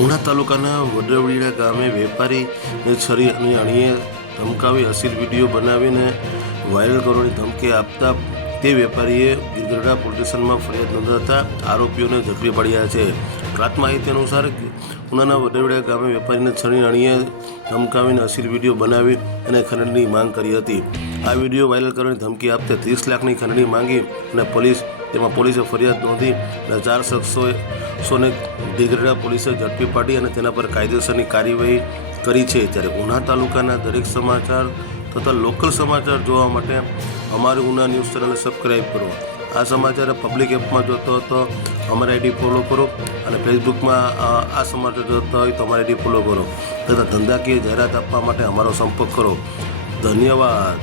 ઉના તાલુકાના વડવડીડા ગામે વેપારીને છરીની અણીએ ધમકાવી અશ્લીલ વિડીયો બનાવીને વાયરલ કરવાની ધમકી આપતા તે વેપારીએ ગીરગઢડા પોલીસ સ્ટેશનમાં ફરિયાદ નોંધાતા આરોપીઓને ઝડપી પડ્યા છે. પ્રાપ્ત માહિતી અનુસાર ઉનાના વડવડીડા ગામે વેપારીને છરીની અણીએ ધમકાવીને અશ્લીલ વિડીયો બનાવી અને ખંડણીની માંગ કરી હતી. આ વિડીયો વાયરલ કરવાની ધમકી આપતા 30 લાખની ખંડણી માંગી અને પોલીસે ફરિયાદ નોંધી અને 4 શખ્સોને ગીરગઢડા પોલીસે ઝડપી પાડી અને તેના પર કાયદેસરની કાર્યવાહી કરી છે. ત્યારે ઉના તાલુકાના દરેક સમાચાર તથા લોકલ સમાચાર જોવા માટે અમારી ઉના ન્યૂઝ ચેનલને સબસ્ક્રાઈબ કરો. આ સમાચાર પબ્લિક એપમાં જોતો હતો અમારી આઈડી ફોલો કરો અને ફેસબુકમાં આ સમાચાર જોતા હોય તો અમારી આઈડી ફોલો કરો તથા ધંધાકીય જાહેરાત આપવા માટે અમારો સંપર્ક કરો. ધન્યવાદ.